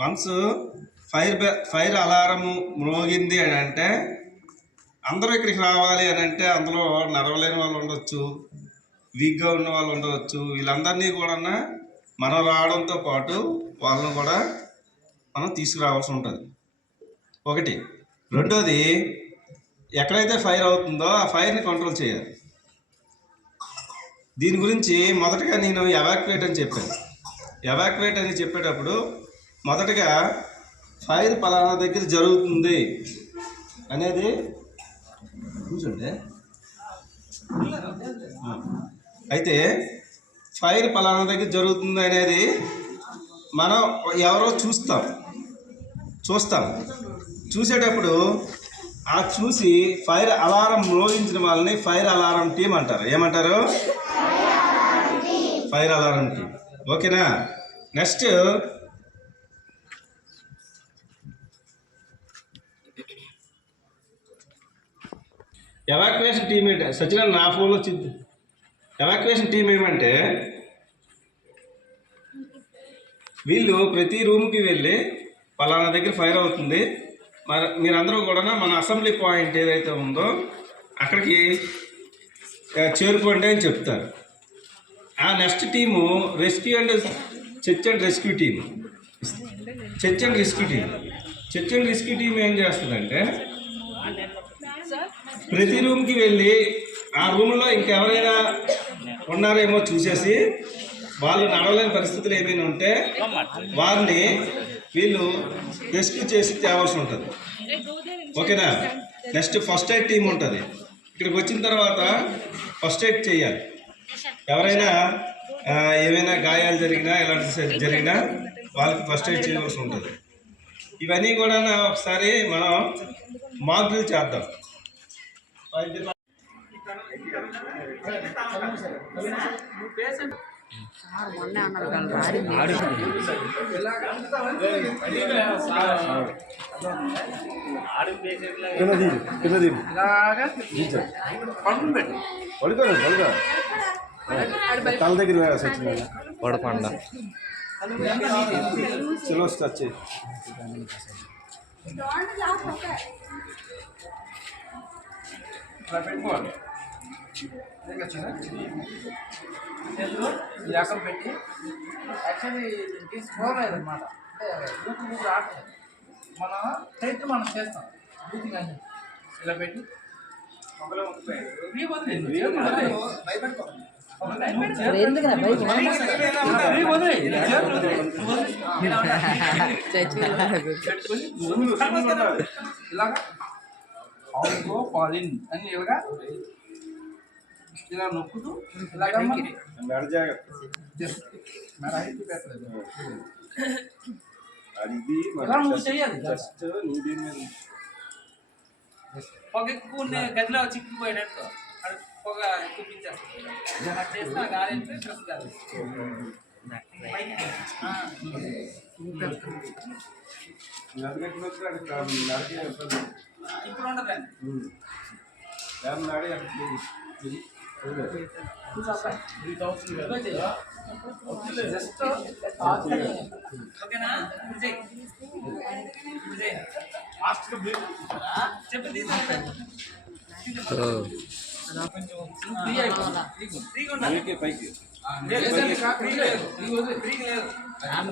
Once fire alarm మ్రోగింది అని అంటే అందరూ ఇక్కడికి రావాలి అని అంటే అందులో నడవలేని వాళ్ళు ఉండొచ్చు, వీక్గా ఉన్న వాళ్ళు ఉండవచ్చు. వీళ్ళందరినీ కూడా మనం రావడంతో పాటు వాళ్ళని కూడా మనం తీసుకురావాల్సి ఉంటుంది. ఒకటి. రెండోది, ఎక్కడైతే ఫైర్ అవుతుందో ఆ ఫైర్ని కంట్రోల్ చేయాలి. దీని గురించి మొదటగా నేను ఎవాక్యువేట్ అని చెప్పాను. ఎవాక్యువేట్ అని చెప్పేటప్పుడు మొదటగా ఫైర్ పలానా దగ్గర జరుగుతుంది అనేది కూర్చుంటే అయితే ఫైర్ పలానా దగ్గర జరుగుతుంది అనేది మనం ఎవరో చూస్తాం. చూసేటప్పుడు ఆ చూసి ఫైర్ అలారం మ్రోగించిన వాళ్ళని ఫైర్ అలారం టీం అంటారు. ఏమంటారు? Fire alarm team. ఓకేనా? నెక్స్ట్ ఎవాక్యుయేషన్ టీం ఏంటి? సచిన్ నా ఫోన్లో వచ్చింది. ఎవాక్యుయేషన్ టీం ఏమంటే వీళ్ళు ప్రతి రూమ్కి వెళ్ళి పలానా దగ్గర ఫైర్ అవుతుంది, మరి మీరందరూ కూడా మన అసెంబ్లీ పాయింట్ ఏదైతే ఉందో అక్కడికి చేరుకోండి అని చెప్తారు. ఆ next team church and rescue team. Church and rescue team ఏం చేస్తుందంటే ప్రతి రూమ్కి వెళ్ళి ఆ రూమ్లో ఇంకెవరైనా ఉన్నారేమో చూసేసి వాళ్ళు నడవలేని పరిస్థితులు ఏమైనా ఉంటే వారిని వీళ్ళు రెస్క్యూ చేసి తేవాల్సి ఉంటుంది. ఓకేనా? నెక్స్ట్ ఫస్ట్ ఎయిడ్ టీం ఉంటుంది. ఇక్కడికి వచ్చిన తర్వాత ఫస్ట్ ఎయిడ్ చేయాలి. ఎవరైనా ఏమైనా గాయాలు జరిగినా ఇలాంటి జరిగినా వాళ్ళకి ఫస్ట్ ఎయిడ్ చేయవలసి ఉంటుంది. ఇవన్నీ కూడా ఒకసారి మనం మాక్ డ్రిల్ చేద్దాం. తల దగ్గర పడకుండా చలో స్టార్ట్ చేయి. యాకం పెట్టి యాక్చువల్లీ తీసుకోలేదన్నమాట. అంటే ఊపు రావట్లేదు. మనం టైట్ మనం చేస్తాం బూతింగ్ అని ఇలా పెట్టి ఇలాగా అవును పాలిన్ అని ఇలాగా ఇలా నొక్కుతూ ఇలాగా పొగ ఎక్కువ గదిలో చిక్కుపోయేటట్టు పొగ చూపించారు గాలి డ్రెస్ కాదు. ఇప్పుడు ఉండదండి. జస్ట్ ఓకేనా? చెప్పండి.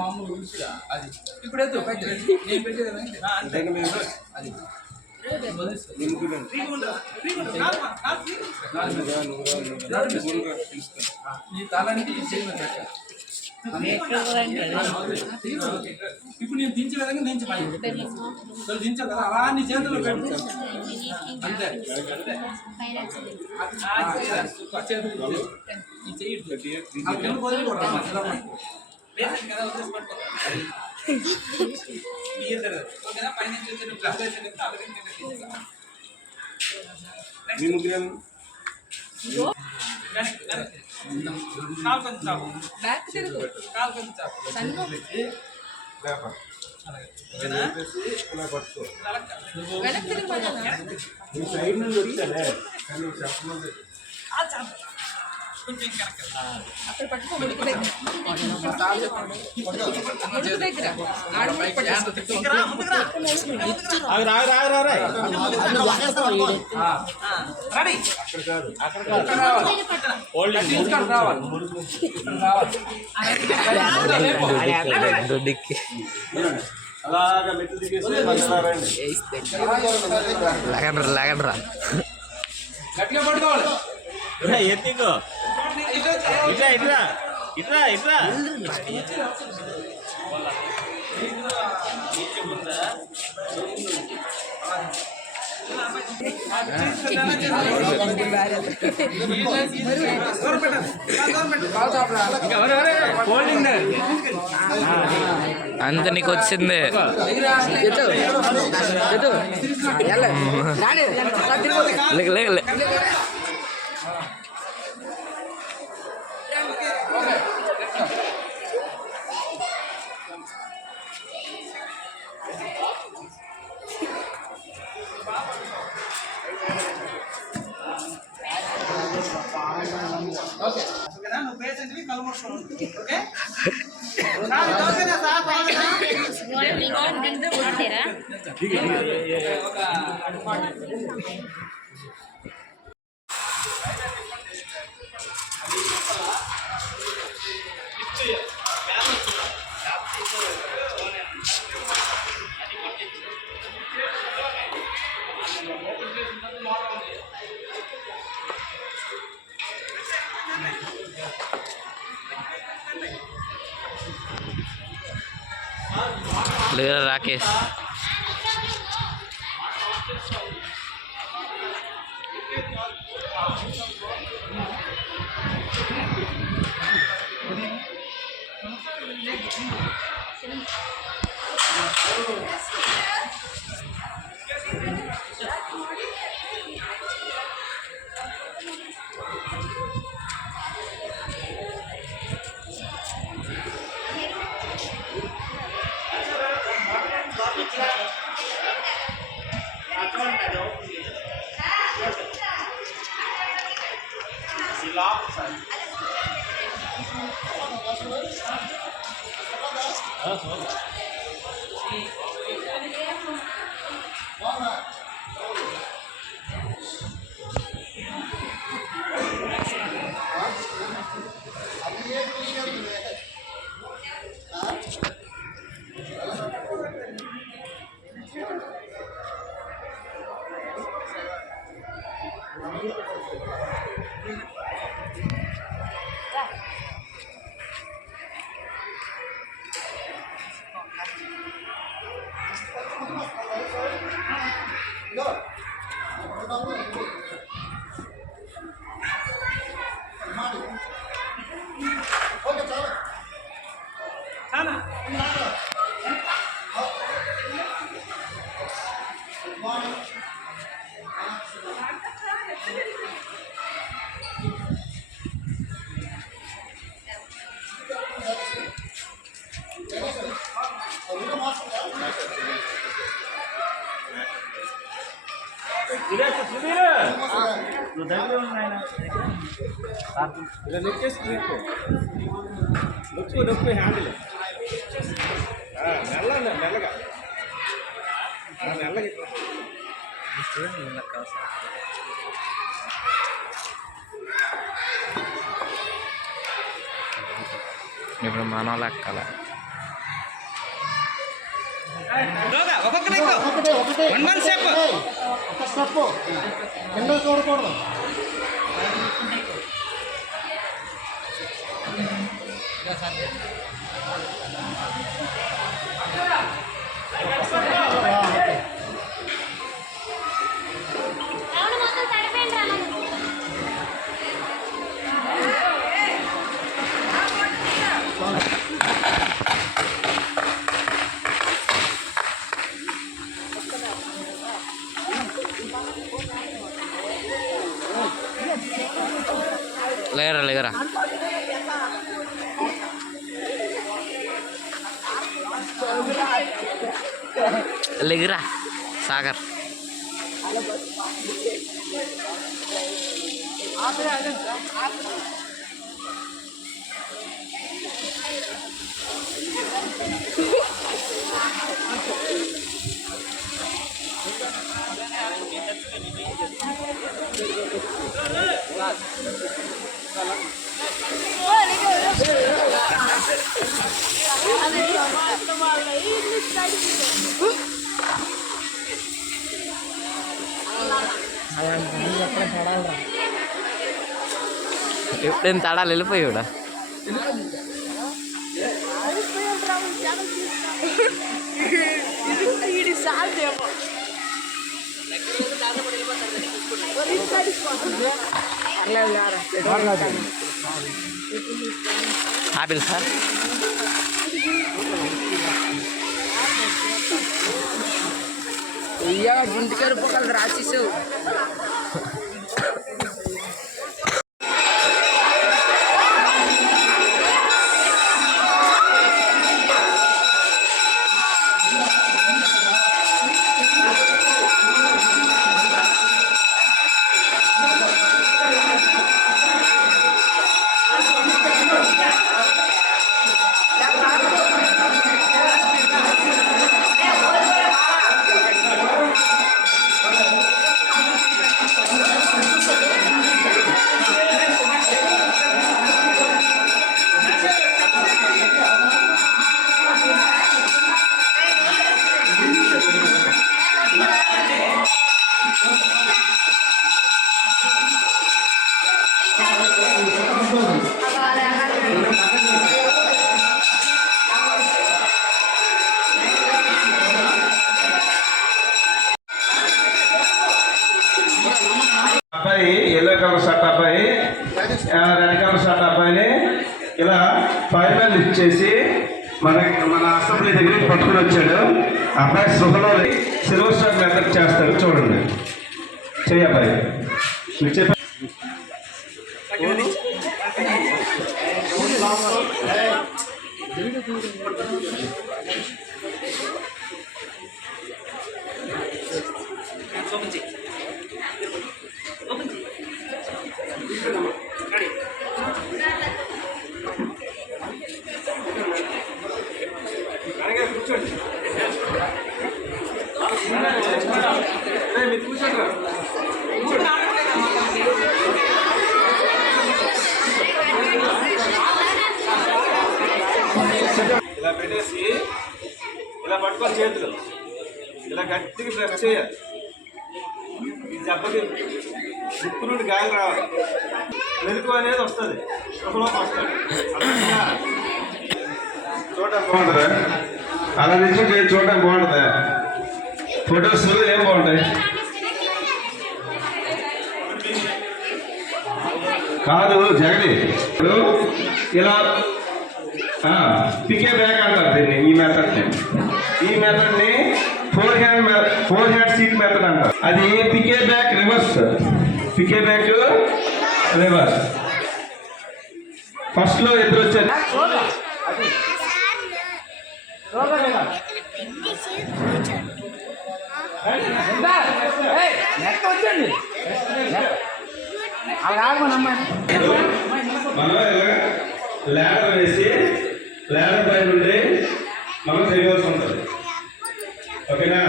మామూలు అది ఇప్పుడు నేను పెట్టేది అది ఇప్పుడు నేను దించే విధంగా దించావు కదా, అలా నీ చేతుల్లో పెట్టు అంతే. సైడ్ నుంచి వచ్చానే కానీ చెప్పమంది అక్కడ పట్టుకో ముడుకు దగ్గర ముడుకు దగ్గర ఆడ అలాగా మెట్లు దిగేసి లాగండ్రా గట్టిగా పట్టుకోవాలి. ఎత్తికో ఇట్లా ఇట్లా ఇట్లా ఇట్లా అంత నీకు వచ్చింది లే నువ్వు పేషెంట్వి కళ్ళు మూసుకోవాలి. ఓకే లేరా రాకేష్ ఇలా నొక్కేసి నొక్కు హ్యాండిల్ మెల్లగా ఇప్పుడు మనం లెక్కల ఒక స్టెప్ కింద చూడకూడదు. లేగరా లేగరా సాగర్ ఎప్పుడైనా తడాలు వెళ్ళిపోయాడా ఆపిల్ సార్ ఇంటికి పోగలరు రాసేసావు అబ్బాయి ఎల్లో కలర్ షర్ట్ అబ్బాయి రెడ్ కలర్ షర్ట్ అబ్బాయిని ఇలా ఫైర్మ్యాన్ లిఫ్ట్ చేసి మన అసెంబ్లీ దగ్గరికి పట్టుకుని వచ్చాడు. అబ్బాయి సృహలో సిల్వర్ స్టార్ మెథడ్ చేస్తాడు, చూడండి. చెయ్యి అబ్బాయి, మీరు చెప్పారు. కూర్చోండి, మీరు కూర్చోండి. ఇలా పెట్టేసి ఇలా పట్టుకొని చేతులు ఇలా గట్టిగా ప్రెస్ చేయాలి. ఈ దెబ్బకి ముక్కు నుండి గాలి రావాలి, మెరుగు అనేది వస్తుంది, ఒకలోకి వస్తుంది. చూడడానికి బాగుంటుందా? అలా నుంచి చూడడానికి బాగుంటుందా? ఫొటోస్ ఏం బాగుంటాయి? కాదు జగది, ఇలా పికే బ్యాక్ అంటారు దీన్ని. ఈ మెథడ్ని ఫోర్ హ్యాండ్ సీట్ మెథడ్ అంటారు. అది PK back reverse, PK back reverse. First లో ఎదురు వచ్చేది మనం ల్యాడర్ వేసి ల్యాడర్ పై నుండి మనం చేయవలసి ఉంటుంది. ఓకేనా?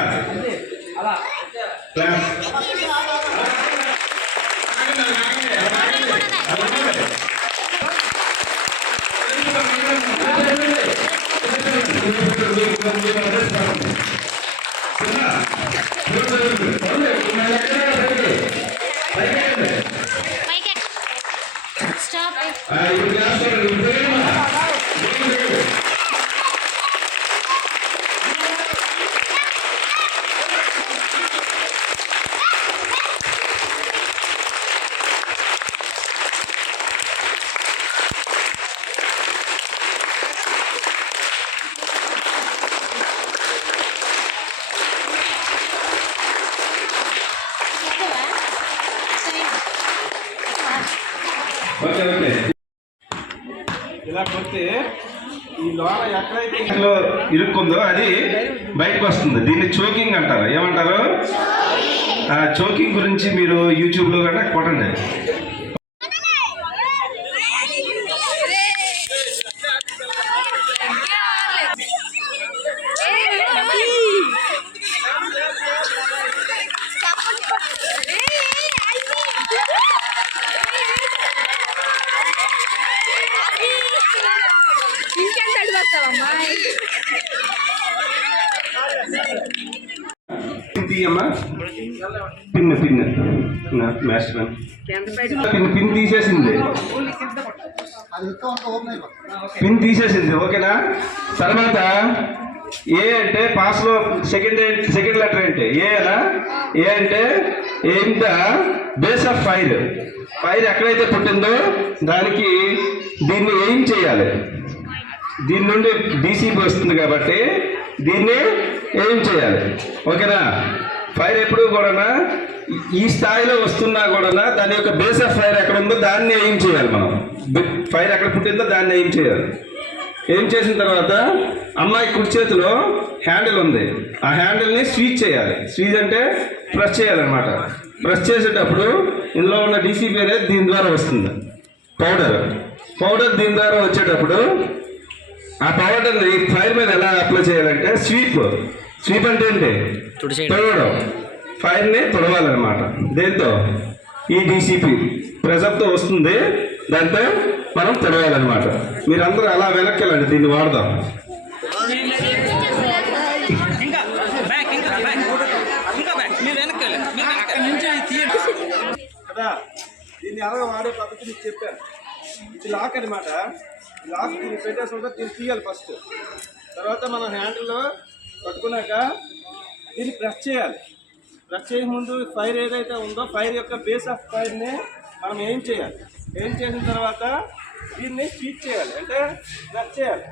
Okay okay. ఇలా కొడితే ఈ లోన ఎక్కడైతే ఇరుక్కుందో అది బయటకు వస్తుంది. దీన్ని చోకింగ్ అంటారు. ఏమంటారు? చోకింగ్ గురించి మీరు యూట్యూబ్లో కన్నా కొట్టండి. తీయమ్మా, పిన్ మాస్టర్ పిన్ తీసేసింది, పిన్ తీసేసింది. ఓకేనా? తర్వాత ఏ అంటే పాస్లో సెకండ్ లెటర్ ఏంటి? ఏ అంటే ఏం the base of fire. Fire ఎక్కడైతే పుట్టిందో దానికి దీన్ని ఏం చేయాలి? దీని నుండి డీసీపీ వస్తుంది కాబట్టి దీన్ని ఏం చేయాలి? ఓకేనా? ఫైర్ ఎప్పుడు కూడా ఈ స్థాయిలో వస్తున్నా కూడా దాని యొక్క బేస్ ఆఫ్ ఫైర్ ఎక్కడ ఉందో దాన్ని ఏం చేయాలి మనం. ఫైర్ ఎక్కడ పుట్టిందో దాన్ని ఏం చేయాలి. ఏం చేసిన తర్వాత అమ్మాయి కుడి చేతిలో హ్యాండిల్ ఉంది, ఆ హ్యాండిల్ని స్వీచ్ చేయాలి. స్వీచ్ అంటే ప్రెస్ చేయాలన్నమాట. ప్రెస్ చేసేటప్పుడు ఇందులో ఉన్న డీసీపీ అనేది దీని ద్వారా వస్తుంది. పౌడర్ దీని ద్వారా వచ్చేటప్పుడు ఆ పౌడర్ని ఫైర్ మీద ఎలా అప్లై చేయాలంటే స్వీప్ అంటే ఏంటి? తొడవడం. ఫైర్ని తొడవాలన్నమాట. దేంతో? ఈ డీసీపీ ప్రెజర్తో వస్తుంది, దాంతో మనం తొడవాలన్నమాట. మీరందరూ అలా వెనక్కి వెళ్ళండి, దీన్ని వాడదాం. కదా దీన్ని అలాగ వాడే పద్ధతి మీకు చెప్పాను. ఇది లాక్ అనమాట. లాక్ దీన్ని పెట్టేసి ఉంటే దీన్ని తీయాలి ఫస్ట్. తర్వాత మనం హ్యాండిల్లో పట్టుకున్నాక దీన్ని ప్రెస్ చేయాలి. ప్రెస్ చేసే ముందు ఫైర్ ఏదైతే ఉందో ఫైర్ యొక్క బేస్ ఆఫ్ ఫైర్ని మనం ఏం చేయాలి? ఏం చేసిన తర్వాత దీన్ని స్వీచ్ చేయాలి, అంటే ప్రెస్ చేయాలి.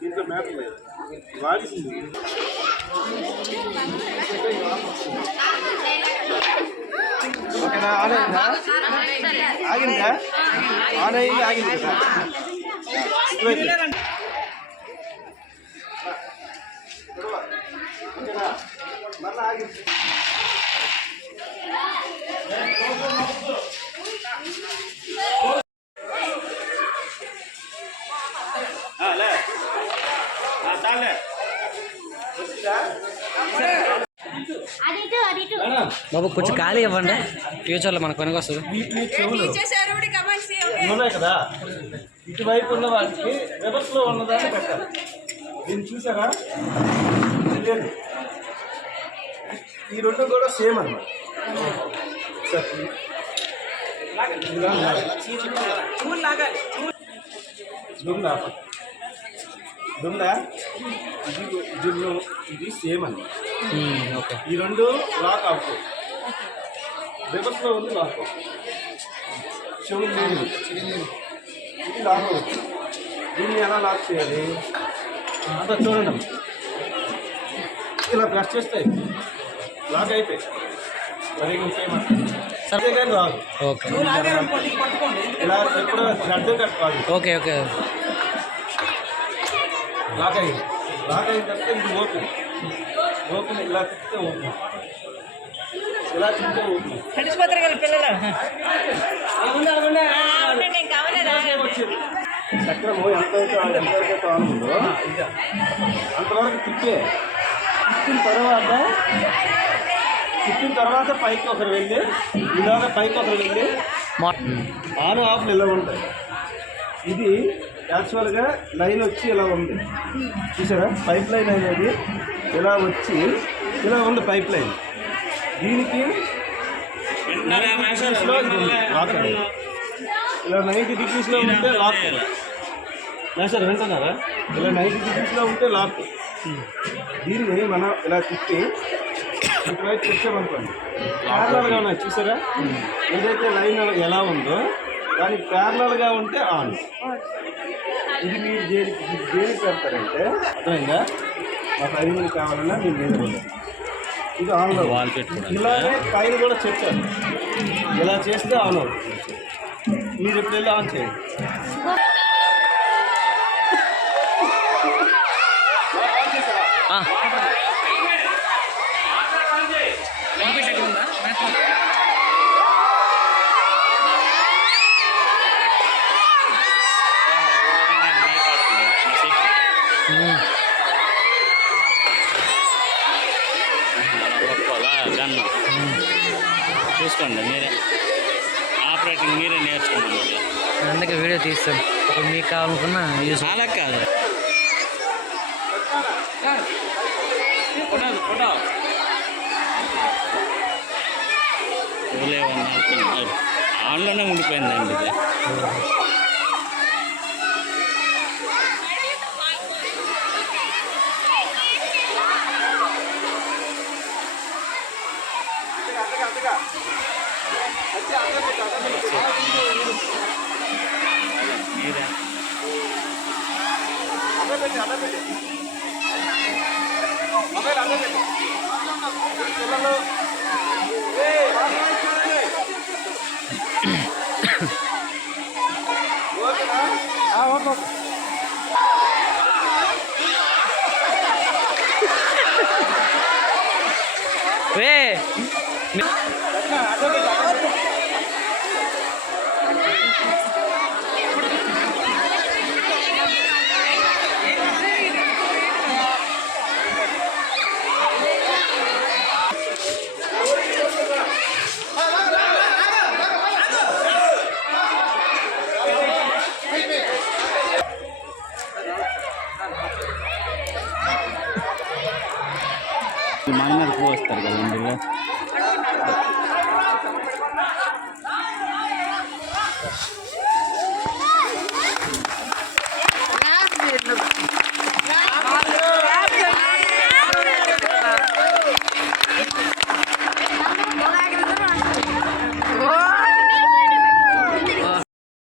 దీంట్లో మ్యాప్ లేదు, వాడిసింది. ఓకేనా? ఆన్ అయిందా? ఆగిందా? ఆన్ అయింది, ఆగింది కదా. ఓకేనా? మళ్ళీ ఆగింది. బాబు కొంచెం ఖాళీ ఇవ్వండి, ఫ్యూచర్లో మనకు పనికి వస్తుంది. ఉన్నాయి కదా, ఇటువైపు ఉన్న వాటికి రివర్స్లో ఉన్నదాన్ని పెట్టాలి. దీన్ని చూసారా? లేదు, ఈ రెండు కూడా సేమ్ అన్నమాట. దుందా ఇది జున్ను, ఇది సేమ్ అన్నమాట. ఓకే. ఈ రెండు లాక్ ఆఫ్, రివర్స్లో ఉంది లాక్. చెవులు లేదు, ఇది లాక్ అవుతుంది. దీన్ని ఎలా లాక్ చేయాలి అంతా చూడండి. ఇలా బ్రష్ చేస్తే లాక్ అయిపోయి మరి సరే కానీ రాదు. ఓకే ఇలా ఎప్పుడు అడ్డం కట్టుకోవాలి. Okay okay. లాక్ అయింది. లాక్ అయిన తర్వాత ఇది ఓపెన్ ఇలా తిప్పితే ఓపెన్, ఇలా తిప్పితే ఓపెన్. చక్రము ఎంతవరకు ఆన్ ఉందో అంతవరకు తిప్పిన తర్వాత పైకి ఒకరు వెళ్ళి ఇలాగ పైకి ఒకరు వెళ్ళి ఆన్ ఆఫ్లు ఇలా ఉంటాయి. ఇది యాక్చువల్గా లైన్ వచ్చి ఇలా ఉంది, చూసారా? పైప్ లైన్ అనేది ఇలా వచ్చి ఇలా ఉంది పైప్ లైన్. దీనికి లాక్ ఇలా 90 డిగ్రీస్లో ఉంటే లాక్. సార్ వింటున్నారా? ఇలా 90 డిగ్రీస్లో ఉంటే లాక్. దీన్ని మనం ఇలా తిప్పి ఇటువైపు తెచ్చామనుకోండి, ప్యారలల్గా ఉన్నాయి చూసారా? ఏదైతే లైన్ ఎలా ఉందో దానికి ప్యారలల్గా ఉంటే ఆన్. ఇది మీరు దేనికి పెడతారంటే అర్థమైందా? ఆ ఫైరింగ్ కావాలన్నా మీరు మీద ఉంటారు. ఇది ఆన్లో ఇలాగే పైన కూడా చెప్పారు, ఇలా చేస్తే ఆన్ అవుతుంది. మీరు ఇప్పుడు వెళ్ళి ఆన్ చేయండి. చూసుకోండి, మీరే ఆపరేటింగ్ మీరే నేర్చుకోండి. అందుకే వీడియో తీస్తాను, మీకు కావాలనుకున్నా యూస్. అలా కాదు. ఆన్లోనే ఉండిపోయిందండి ఇది. మీరే రే మైనర్ వస్తారు కదా ఇందులో